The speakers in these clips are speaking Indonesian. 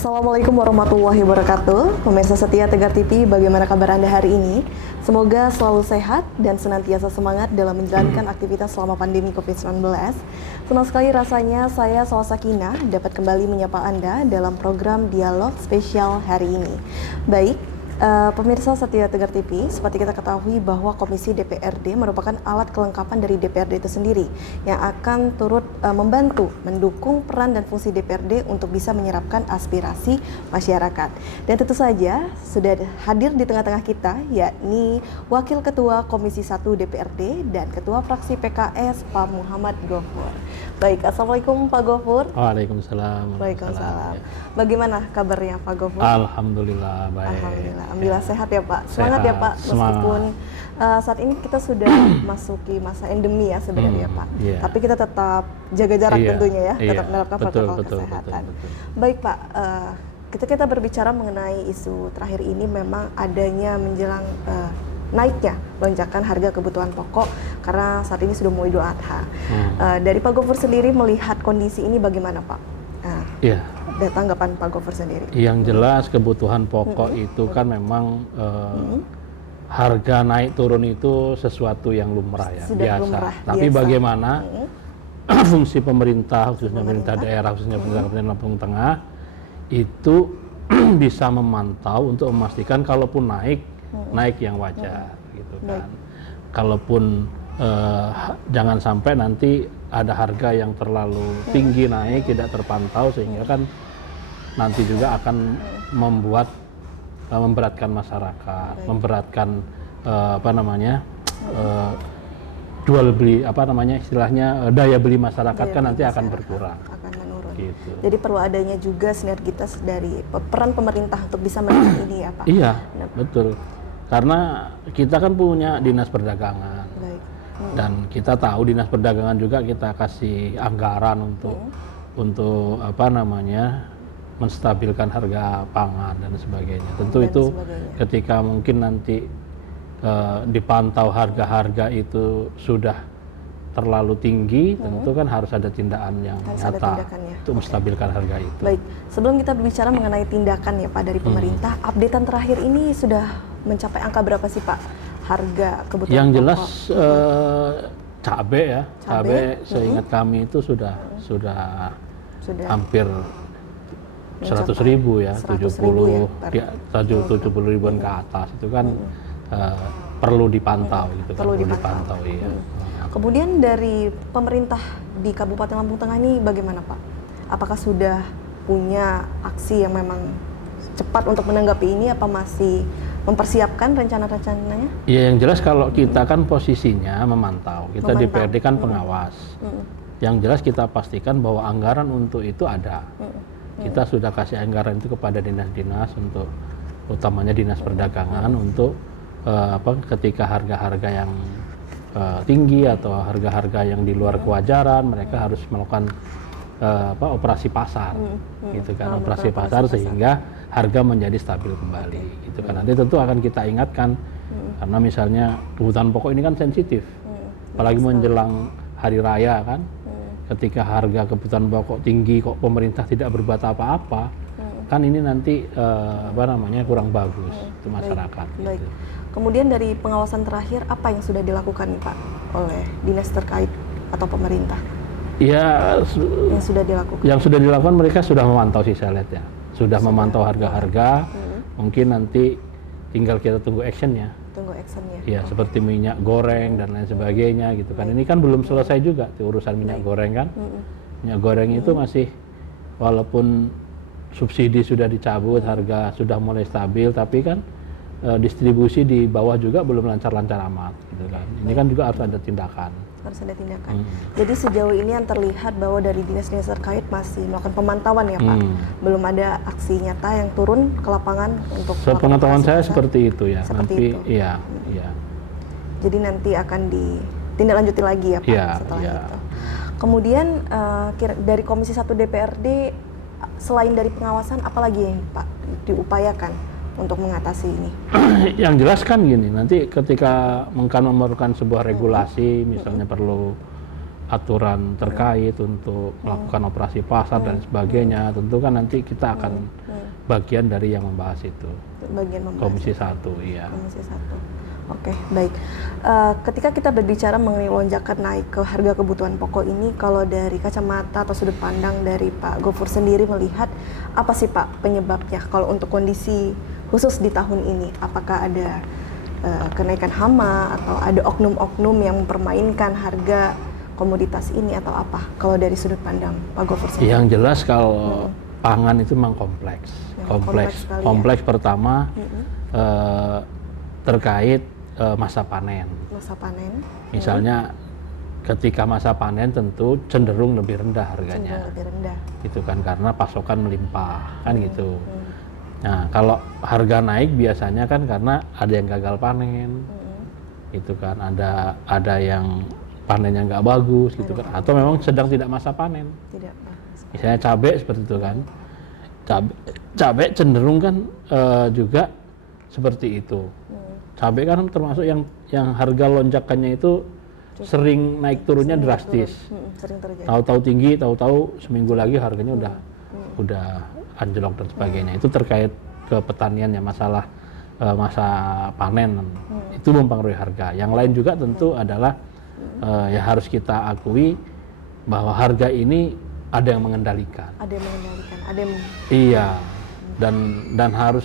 Assalamualaikum warahmatullahi wabarakatuh. Pemirsa setia Tegar TV, bagaimana kabar Anda hari ini? Semoga selalu sehat dan senantiasa semangat dalam menjalankan aktivitas selama pandemi COVID-19. Senang sekali rasanya saya Sakinah dapat kembali menyapa Anda dalam program Dialog Spesial hari ini. Baik, pemirsa setia Tegar TV, seperti kita ketahui bahwa Komisi DPRD merupakan alat kelengkapan dari DPRD itu sendiri yang akan turut membantu mendukung peran dan fungsi DPRD untuk bisa menyerapkan aspirasi masyarakat. Dan tentu saja sudah hadir di tengah-tengah kita, yakni Wakil Ketua Komisi 1 DPRD dan Ketua Fraksi PKS Pak Muhammad Gofur. Baik, Assalamualaikum Pak Gofur. Waalaikumsalam. Waalaikumsalam. Bagaimana kabarnya Pak Gofur? Alhamdulillah baik. Alhamdulillah sehat ya Pak. Semangat ya Pak, meskipun saat ini kita sudah masuki masa endemi ya sebenarnya Pak. Tapi kita tetap jaga jarak tentunya ya, tetap menerapkan protokol kesehatan. Betul. Baik Pak, kita berbicara mengenai isu terakhir ini memang adanya menjelang naiknya lonjakan harga kebutuhan pokok karena saat ini sudah mulai Idul Adha. Dari Pak Gofur sendiri melihat kondisi ini bagaimana Pak? Ada tanggapan Pak Gofur sendiri? Yang jelas kebutuhan pokok itu kan memang harga naik turun itu sesuatu yang lumrah ya, biasa. Lumrah, tapi biasa. Bagaimana fungsi pemerintah, khususnya pemerintah daerah, khususnya pemerintah Lampung Tengah itu bisa memantau untuk memastikan kalaupun naik yang wajar gitu kan. Kalaupun jangan sampai nanti ada harga yang terlalu tinggi naik tidak terpantau sehingga kan nanti juga akan memberatkan masyarakat, memberatkan jual beli istilahnya daya beli masyarakat kan nanti akan berkurang. Akan menurun. Gitu. Jadi perlu adanya juga sinergitas dari peran pemerintah untuk bisa menekan ini ya Pak. Iya, betul. Karena kita kan punya dinas perdagangan. Dan kita tahu dinas perdagangan juga kita kasih anggaran untuk menstabilkan harga pangan dan sebagainya. Tentu itu ketika mungkin nanti dipantau harga-harga itu sudah terlalu tinggi, tentu kan harus ada tindakan yang nyata untuk menstabilkan harga itu. Baik, sebelum kita berbicara mengenai tindakan ya Pak dari pemerintah, updatean terakhir ini sudah mencapai angka berapa sih Pak harga kebutuhan yang jelas pokok? Cabai seingat kami itu sudah hampir 100.000 ya, 70 ribuan ke atas itu kan perlu dipantau gitu kan, perlu dipantau iya. Kemudian dari pemerintah di Kabupaten Lampung Tengah ini bagaimana Pak? Apakah sudah punya aksi yang memang cepat untuk menanggapi ini, apa masih mempersiapkan rencana-rencananya? Ya yang jelas kalau kita kan posisinya memantau, kita DPRD kan pengawas. Yang jelas kita pastikan bahwa anggaran untuk itu ada. Kita sudah kasih anggaran itu kepada dinas-dinas untuk, utamanya dinas perdagangan untuk ketika harga-harga yang tinggi atau harga-harga yang di luar kewajaran, mereka harus melakukan operasi pasar, gitu kan, operasi pasar sehingga harga menjadi stabil kembali, gitu kan. Nanti tentu akan kita ingatkan, karena misalnya kebutuhan pokok ini kan sensitif, apalagi menjelang hari raya kan, ketika harga kebutuhan pokok tinggi kok pemerintah tidak berbuat apa-apa, kan ini nanti kurang bagus untuk masyarakat. Baik. Kemudian dari pengawasan terakhir apa yang sudah dilakukan nih Pak oleh dinas terkait atau pemerintah? Ya, yang sudah dilakukan mereka sudah memantau sih saya lihat ya, sudah memantau harga-harga. Mungkin nanti tinggal kita tunggu actionnya. Tunggu actionnya. Ya, seperti minyak goreng dan lain sebagainya gitu kan. Ini kan belum selesai juga urusan minyak goreng kan. Minyak goreng itu masih, walaupun subsidi sudah dicabut, harga sudah mulai stabil, tapi kan distribusi di bawah juga belum lancar-lancar amat gitu kan. Ini kan juga harus ada tindakan. Jadi sejauh ini yang terlihat bahwa dari dinas-dinas terkait masih melakukan pemantauan ya Pak. Belum ada aksi nyata yang turun ke lapangan untuk sepengetahuan saya seperti itu ya. Seperti itu. Iya. Jadi nanti akan ditindaklanjuti lagi ya Pak setelah itu. Kemudian dari Komisi 1 DPRD selain dari pengawasan apalagi yang Pak diupayakan untuk mengatasi ini? Yang jelas kan gini, nanti ketika memerlukan sebuah regulasi, misalnya perlu aturan terkait untuk melakukan operasi pasar dan sebagainya. Tentu kan nanti kita akan bagian dari yang membahas itu. Bagian membahas. Komisi 1, iya. Komisi 1. Oke, baik. Ketika kita berbicara mengenai lonjakan naik ke harga kebutuhan pokok ini, kalau dari kacamata atau sudut pandang dari Pak Gofur sendiri melihat apa sih Pak penyebabnya kalau untuk kondisi khusus di tahun ini? Apakah ada kenaikan hama atau ada oknum-oknum yang mempermainkan harga komoditas ini atau apa? Kalau dari sudut pandang Pak Gofur sendiri. Yang jelas kalau pangan itu memang kompleks. Kompleks pertama terkait masa panen. Masa panen. Misalnya ketika masa panen tentu cenderung lebih rendah harganya. Cenderung lebih rendah. Itu kan karena pasokan melimpah kan gitu. Nah, kalau harga naik biasanya kan karena ada yang gagal panen. Itu kan ada yang panennya nggak bagus gitu kan, atau memang sedang tidak masa panen. Tidak. Misalnya cabai seperti itu kan. Cabai cenderung kan juga seperti itu. Cabai kan termasuk yang harga lonjakannya itu sering naik turunnya drastis. Sering terjadi. Tahu-tahu tinggi, tahu-tahu seminggu lagi harganya udah anjlok dan sebagainya. Itu terkait ke pertanian ya, masalah masa panen. Itu mempengaruhi harga. Yang lain juga tentu adalah ya harus kita akui bahwa harga ini ada yang mengendalikan. Ada yang mengendalikan, iya. Dan harus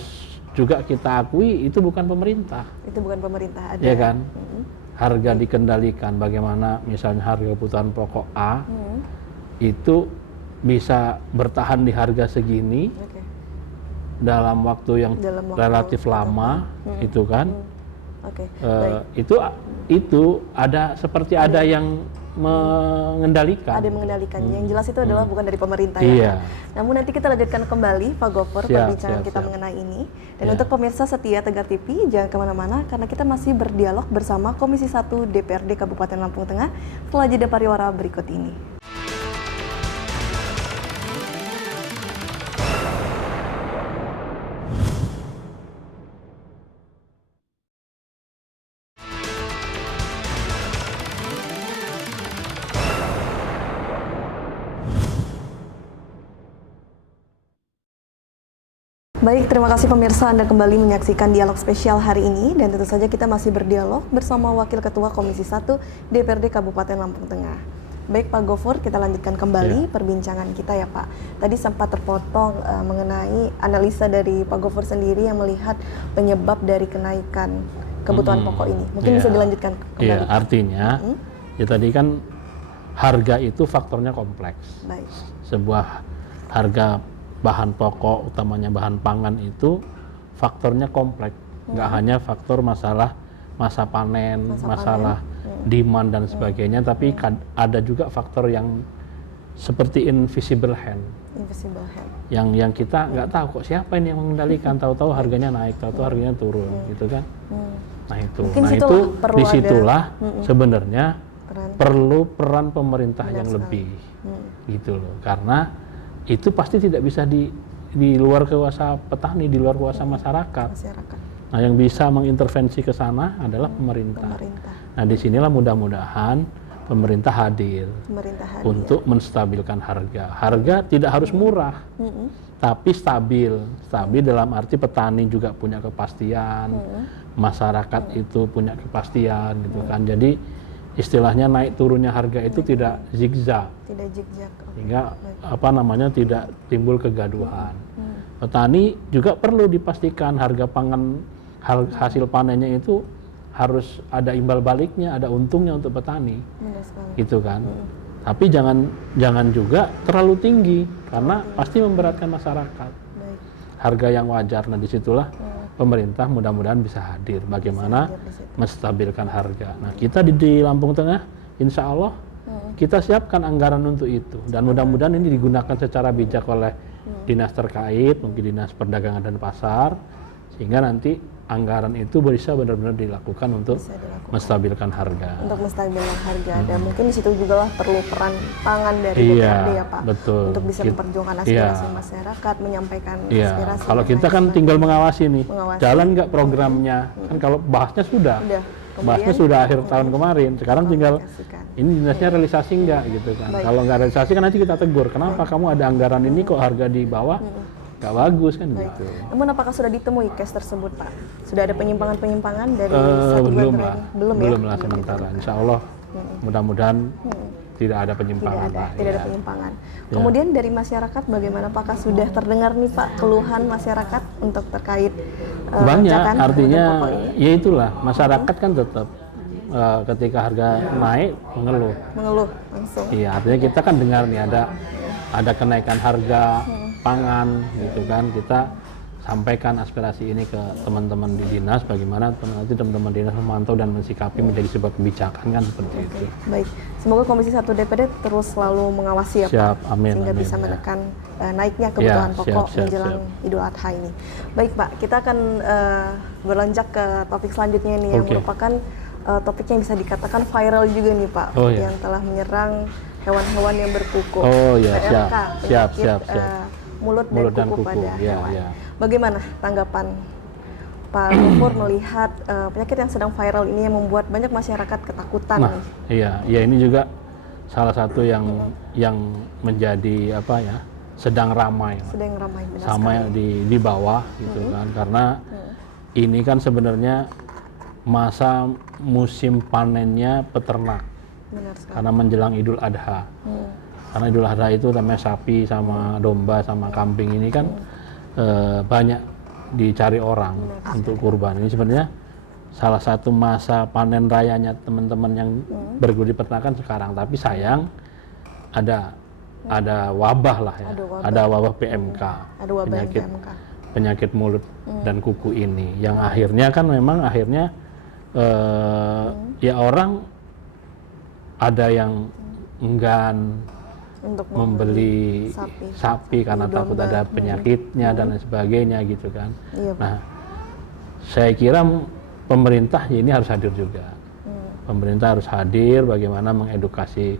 juga kita akui itu bukan pemerintah. Itu bukan pemerintah, ada. Ya kan? Harga dikendalikan. Bagaimana misalnya harga kebutuhan pokok A itu bisa bertahan di harga segini dalam waktu yang relatif lama, itu kan? Itu ada seperti ada yang mengendalikan. Ada yang mengendalikan. Yang jelas itu adalah bukan dari pemerintah ya. Namun nanti kita lanjutkan kembali Pak Gofur perbincangan kita mengenai ini. Dan untuk pemirsa setia Tegar TV jangan kemana-mana karena kita masih berdialog bersama Komisi 1 DPRD Kabupaten Lampung Tengah setelah jeda pariwara berikut ini. Baik, terima kasih pemirsa Anda kembali menyaksikan dialog spesial hari ini dan tentu saja kita masih berdialog bersama Wakil Ketua Komisi 1 DPRD Kabupaten Lampung Tengah. Baik Pak Gofur, kita lanjutkan kembali perbincangan kita ya Pak. Tadi sempat terpotong mengenai analisa dari Pak Gofur sendiri yang melihat penyebab dari kenaikan kebutuhan pokok ini. Mungkin bisa dilanjutkan kembali. Iya, artinya ya tadi kan harga itu faktornya kompleks. Baik. Sebuah harga bahan pokok, utamanya bahan pangan itu faktornya kompleks, nggak hanya faktor masalah masa panen, masalah demand dan sebagainya, tapi ada juga faktor yang seperti invisible hand, yang kita nggak tahu kok siapa ini yang mengendalikan, tahu-tahu harganya naik, tahu-tahu harganya turun, gitu kan? Nah itu, disitulah sebenarnya perlu peran pemerintah yang lebih, gitu loh, karena itu pasti tidak bisa di luar kuasa petani, di luar kuasa masyarakat. Nah, yang bisa mengintervensi ke sana adalah pemerintah. Nah, disinilah mudah-mudahan pemerintah hadir untuk menstabilkan harga. Harga tidak harus murah, tapi stabil. Stabil dalam arti petani juga punya kepastian, masyarakat itu punya kepastian, gitu kan. Jadi istilahnya naik turunnya harga itu tidak zigzag, sehingga tidak timbul kegaduhan. Petani juga perlu dipastikan harga pangan, hasil panennya itu harus ada imbal baliknya, ada untungnya untuk petani, gitu kan. Tapi jangan juga terlalu tinggi karena pasti memberatkan masyarakat. Harga yang wajar, nah disitulah pemerintah mudah-mudahan bisa hadir bagaimana menstabilkan harga. Nah, kita di Lampung Tengah insya Allah kita siapkan anggaran untuk itu dan mudah-mudahan ini digunakan secara bijak oleh dinas terkait, mungkin dinas perdagangan dan pasar, sehingga nanti anggaran itu bisa benar-benar dilakukan untuk menstabilkan harga. Untuk menstabilkan harga dan mungkin di situ juga lah perlu peran tangan dari DPRD ya Pak. Betul. Untuk bisa memperjuangkan aspirasi masyarakat, menyampaikan aspirasi. Kalau kita kan tinggal mengawasi nih, jalan nggak programnya. Kan kalau bahasnya sudah. Bahasnya sudah akhir tahun kemarin, sekarang tinggal ini dinasnya realisasi enggak gitu kan. Kalau nggak realisasi kan nanti kita tegur, kenapa kamu ada anggaran ini kok harga di bawah nggak bagus kan gitu. Namun apakah sudah ditemui case tersebut Pak? Sudah ada penyimpangan-penyimpangan dari 1 bulan terakhir? Belum lah sementara. Insya Allah mudah-mudahan tidak ada penyimpangan. Tidak ada penyimpangan. Kemudian dari masyarakat bagaimana? Apakah sudah terdengar nih Pak keluhan masyarakat untuk terkait banyak, artinya ya itulah masyarakat kan tetap ketika harga naik mengeluh langsung. Iya, artinya kita kan dengar nih ada kenaikan harga pangan gitu kan, kita sampaikan aspirasi ini ke teman-teman di dinas, bagaimana nanti teman-teman dinas memantau dan mensikapi menjadi sebuah kebijakan kan seperti itu. Baik, semoga Komisi 1 DPD terus selalu mengawasi ya Siap, Pak, amin, sehingga amin, bisa ya. menekan naiknya kebutuhan pokok menjelang Idul Adha ini. Baik Pak, kita akan berlanjut ke topik selanjutnya nih yang merupakan topik yang bisa dikatakan viral juga nih Pak, yang telah menyerang hewan-hewan yang berkuku. PMK, mulut dan kuku pada hewan. Bagaimana tanggapan Pak Gofur melihat penyakit yang sedang viral ini yang membuat banyak masyarakat ketakutan? Nah, iya ini juga salah satu yang menjadi sedang ramai sama di bawah gitu kan, karena ini kan sebenarnya masa musim panennya peternak. Karena menjelang Idul Adha. Karena Idul Adha itu namanya sapi sama domba sama kambing ini kan banyak dicari orang untuk kurban. Ini sebenarnya salah satu masa panen rayanya teman-teman yang bergelut di peternakan sekarang. Tapi sayang ada wabah lah ya. Ada wabah PMK. Penyakit mulut dan kuku ini yang akhirnya kan memang ya orang ada yang enggan untuk membeli sapi karena takut ada penyakitnya dan lain sebagainya gitu kan. Nah, saya kira pemerintah ini harus hadir juga. Pemerintah harus hadir bagaimana mengedukasi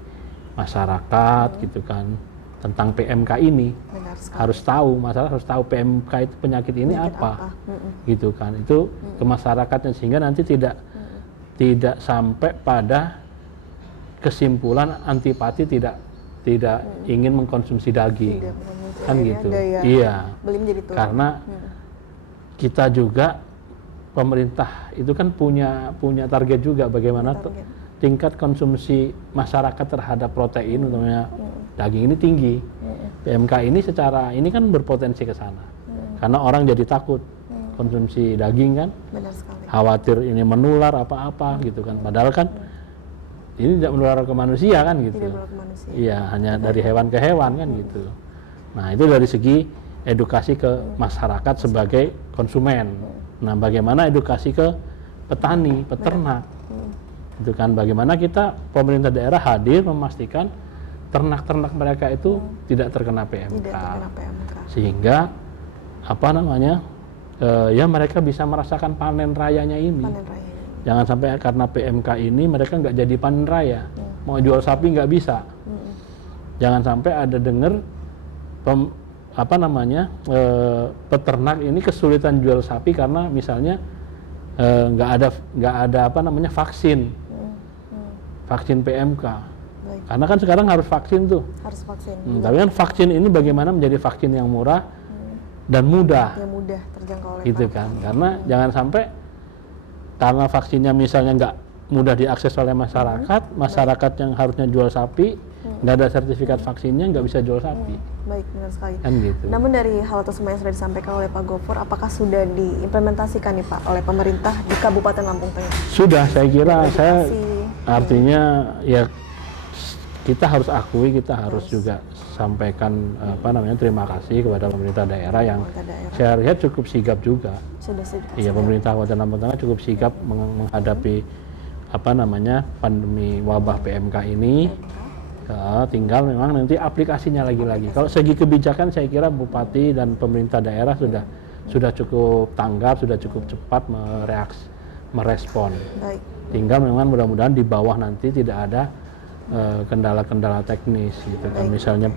masyarakat gitu kan tentang PMK ini. Harus tahu, masyarakat harus tahu PMK itu penyakit ini apa. Gitu kan. Itu ke masyarakatnya sehingga nanti tidak sampai pada kesimpulan antipati tidak ingin mengkonsumsi daging kan gitu. Iya, karena kita juga pemerintah itu kan punya target juga bagaimana tingkat konsumsi masyarakat terhadap protein utamanya daging ini tinggi. PMK ini secara ini kan berpotensi ke sana karena orang jadi takut konsumsi daging kan. Benar sekali. Khawatir ini menular apa-apa gitu kan, padahal kan ini tidak menular ke manusia kan gitu. Iya, hanya dari hewan ke hewan kan gitu. Nah, itu dari segi edukasi ke masyarakat sebagai konsumen. Nah, bagaimana edukasi ke petani, peternak. Itu kan bagaimana kita pemerintah daerah hadir memastikan ternak-ternak mereka itu tidak terkena PMK. Sehingga ya mereka bisa merasakan panen rayanya ini. Jangan sampai karena PMK ini mereka nggak jadi panen raya, mau jual sapi nggak bisa. Jangan sampai ada dengar peternak ini kesulitan jual sapi karena misalnya nggak ada vaksin PMK. Karena kan sekarang harus vaksin tuh. Harus vaksin. Tapi kan vaksin ini bagaimana menjadi vaksin yang murah dan mudah. Yang mudah terjangkau oleh gitu kan. Karena jangan sampai karena vaksinnya misalnya nggak mudah diakses oleh masyarakat yang harusnya jual sapi, nggak ada sertifikat vaksinnya, nggak bisa jual sapi. Baik, benar sekali. Kan gitu. Namun dari hal tersebut yang sudah disampaikan oleh Pak Gofur, apakah sudah diimplementasikan nih Pak oleh pemerintah di Kabupaten Lampung Tengah? Sudah, saya kira. Artinya ya kita harus akui, kita harus juga sampaikan terima kasih kepada pemerintah daerah yang saya lihat cukup sigap juga. Iya, pemerintah Kabupaten Lampung Tengah cukup sigap menghadapi pandemi wabah PMK ini. Tinggal memang nanti aplikasinya lagi. Kalau segi kebijakan saya kira bupati dan pemerintah daerah sudah cukup tanggap, sudah cukup cepat merespon. Baik. Tinggal memang mudah-mudahan di bawah nanti tidak ada kendala-kendala teknis gitu kan. Misalnya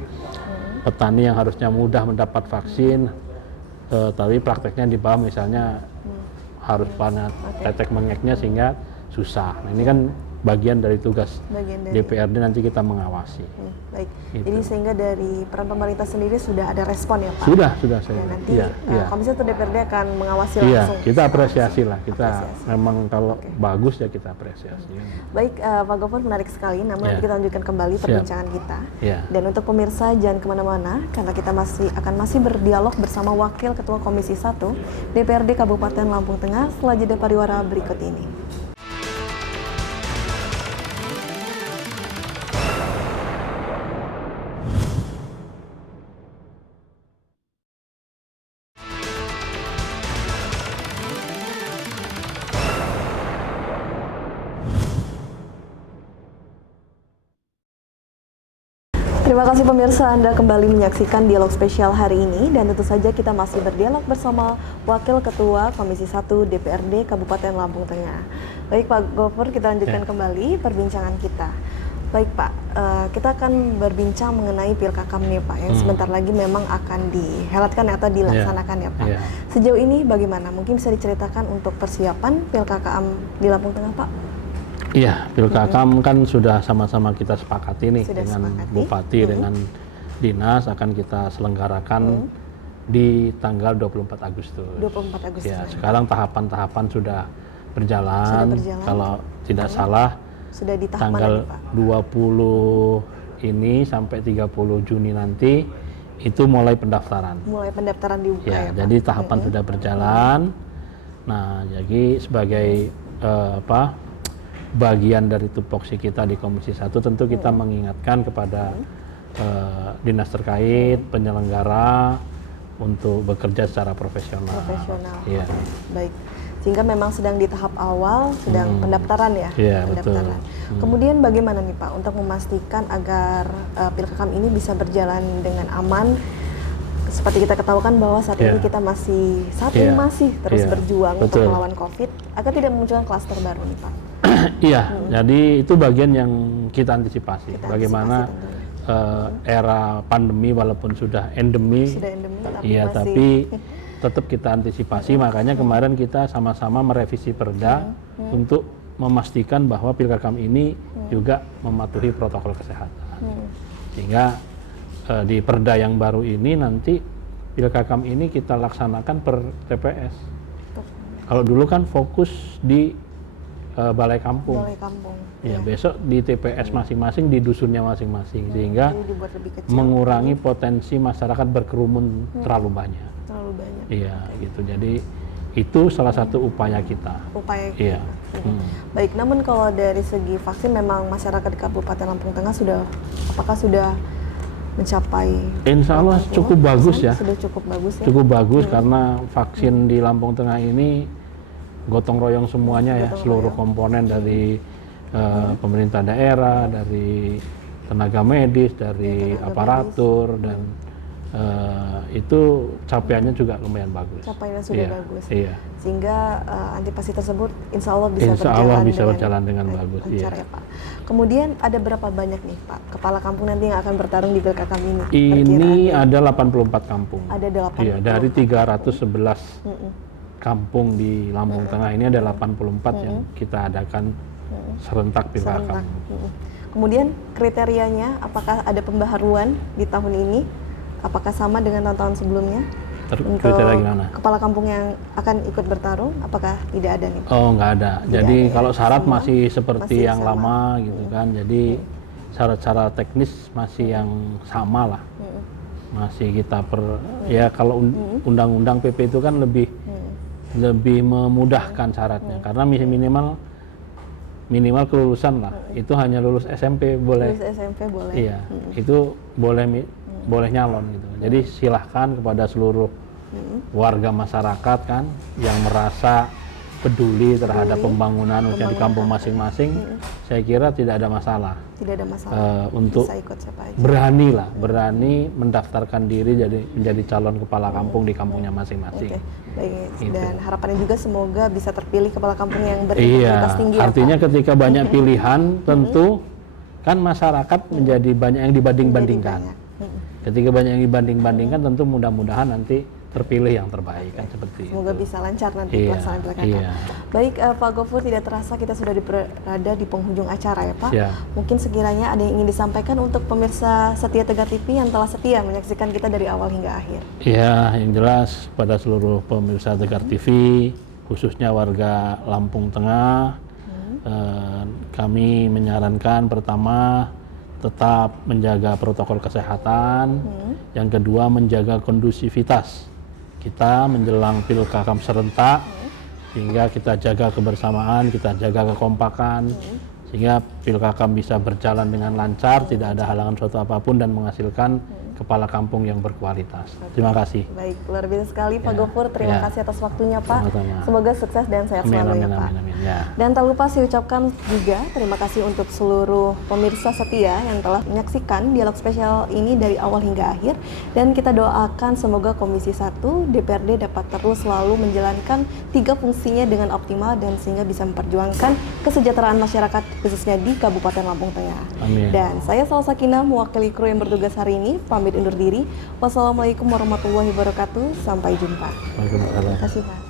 petani yang harusnya mudah mendapat vaksin, tapi prakteknya di bawah misalnya harus tetek mengeknya sehingga susah. Nah, ini kan bagian dari tugas DPRD nanti kita mengawasi. Baik. Gitu. Jadi sehingga dari peran pemerintah sendiri sudah ada respon ya Pak? Sudah saya. Ya, nanti Komisi 1 DPRD akan mengawasi langsung. Iya, kita apresiasi lah. Kita memang kalau bagus ya kita apresiasi. Baik, Pak Gofur, menarik sekali. Namun kita lanjutkan kembali perbincangan kita. Dan untuk pemirsa jangan kemana-mana karena kita masih berdialog bersama Wakil Ketua Komisi 1 DPRD Kabupaten Lampung Tengah setelah jeda pariwara berikut ini. Terima kasih pemirsa, Anda kembali menyaksikan dialog spesial hari ini dan tentu saja kita masih berdialog bersama Wakil Ketua Komisi 1 DPRD Kabupaten Lampung Tengah. Baik Pak Gofur, kita lanjutkan kembali perbincangan kita. Baik Pak, kita akan berbincang mengenai Pilkakam nih Pak, yang sebentar lagi memang akan dihelatkan atau dilaksanakan ya Pak. Sejauh ini bagaimana? Mungkin bisa diceritakan untuk persiapan Pilkakam di Lampung Tengah Pak? Iya, Pilkakam kan sudah sama-sama kita sepakati nih dengan Bupati, dengan Dinas akan kita selenggarakan di tanggal 24 Agustus. 24 Agustus. Ya, sekarang tahapan-tahapan sudah berjalan. Kalau tidak salah, sudah di tahap tanggal mana, Pak? 20 ini sampai 30 Juni nanti itu mulai pendaftaran. Mulai pendaftaran dibuka ya, jadi tahapan sudah berjalan. Nah, jadi sebagai bagian dari tupoksi kita di Komisi 1 tentu kita mengingatkan kepada dinas terkait, penyelenggara untuk bekerja secara profesional. Ya. Baik. Sehingga memang sedang di tahap awal, sedang pendaftaran ya. Pendaftaran. Betul. Kemudian bagaimana nih Pak untuk memastikan agar Pilkakam ini bisa berjalan dengan aman? Seperti kita ketahukan bahwa saat ini kita masih terus berjuang untuk melawan COVID, agar tidak memunculkan klaster baru nih Pak. Jadi itu bagian yang kita antisipasi. Bagaimana era pandemi walaupun sudah endemi, tapi tetap kita antisipasi. Makanya kemarin kita sama-sama merevisi Perda untuk memastikan bahwa Pilkakam ini juga mematuhi protokol kesehatan. Sehingga di Perda yang baru ini nanti Pilkakam ini kita laksanakan per TPS. Kalau dulu kan fokus di balai kampung. Ya, besok di TPS masing-masing, di dusunnya masing-masing, sehingga mengurangi potensi masyarakat berkerumun terlalu banyak. Iya, gitu. Jadi itu salah satu upaya kita. Baik, namun kalau dari segi vaksin memang masyarakat di Kabupaten Lampung Tengah apakah sudah mencapai? Insya Allah cukup bagus ya. Sudah cukup bagus ya. Cukup bagus karena vaksin di Lampung Tengah ini gotong royong semuanya ya, seluruh komponen dari pemerintah daerah, dari tenaga medis, dari aparatur, dan itu capaiannya juga lumayan bagus. Capaiannya sudah bagus. Sehingga antisipasi tersebut insya Allah bisa berjalan dengan bagus. Lancar ya Pak. Kemudian ada berapa banyak nih Pak kepala kampung nanti yang akan bertarung di Pilkakam ini? Ini ada 84 kampung. Ada 84. Iya, dari 311 kampung di Lampung Tengah ini ada 84 yang kita adakan serentak Pilkakam. Kemudian kriterianya apakah ada pembaharuan di tahun ini? Apakah sama dengan tahun-tahun sebelumnya? Kriteria gimana? Kepala kampung yang akan ikut bertarung, apakah tidak ada nih? Oh, nggak ada. Jadi kalau syarat masih seperti yang lama gitu kan. Jadi syarat-syarat teknis masih yang sama lah. Masih kita ya kalau undang-undang PP itu kan lebih memudahkan syaratnya, karena minimal kelulusan lah. Itu hanya lulus SMP boleh. Lulus SMP boleh. Iya, itu boleh nyalon gitu. Jadi silahkan kepada seluruh warga masyarakat kan yang merasa peduli terhadap pembangunan di kampung masing-masing, saya kira tidak ada masalah. Tidak ada masalah. Untuk bisa ikut siapa aja. berani mendaftarkan diri menjadi calon kepala kampung di kampungnya masing-masing. Baik. Gitu. Dan harapannya juga semoga bisa terpilih kepala kampung yang berintegritas tinggi. Artinya ketika banyak pilihan, tentu kan masyarakat menjadi banyak yang dibanding-bandingkan. Ketika banyak yang dibanding-bandingkan, tentu mudah-mudahan nanti terpilih yang terbaik kan seperti Semoga itu. bisa lancar nanti Iya, pelaksanaan pilkada. iya. Baik, Pak Gofur, tidak terasa kita sudah berada di penghujung acara ya Pak. Siap. Mungkin sekiranya ada yang ingin disampaikan untuk pemirsa setia Tegar TV yang telah setia menyaksikan kita dari awal hingga akhir. Iya, yang jelas pada seluruh pemirsa Tegar TV, khususnya warga Lampung Tengah, kami menyarankan pertama tetap menjaga protokol kesehatan, yang kedua menjaga kondusivitas kita menjelang pilkada serentak, sehingga kita jaga kebersamaan, kita jaga kekompakan, sehingga pilkada bisa berjalan dengan lancar, tidak ada halangan suatu apapun dan menghasilkan kepala kampung yang berkualitas. Terima kasih. Baik, luar biasa sekali Pak Ya, Gofur. Terima ya. kasih atas waktunya Pak. Sama-sama. Semoga sukses dan sehat Amin, selalu amin, ya Pak. amin, amin, ya. Dan tak lupa saya ucapkan juga terima kasih untuk seluruh pemirsa setia yang telah menyaksikan dialog spesial ini dari awal hingga akhir. Dan kita doakan semoga Komisi 1 DPRD dapat terus selalu menjalankan 3 fungsinya dengan optimal dan sehingga bisa memperjuangkan kesejahteraan masyarakat khususnya di Kabupaten Lampung Tengah. Amin. Dan saya Salsa Sakinah mewakili kru yang bertugas hari ini pamit undur diri. Wassalamualaikum warahmatullahi wabarakatuh. Sampai jumpa. Waalaikumsalam. Terima kasih Pak.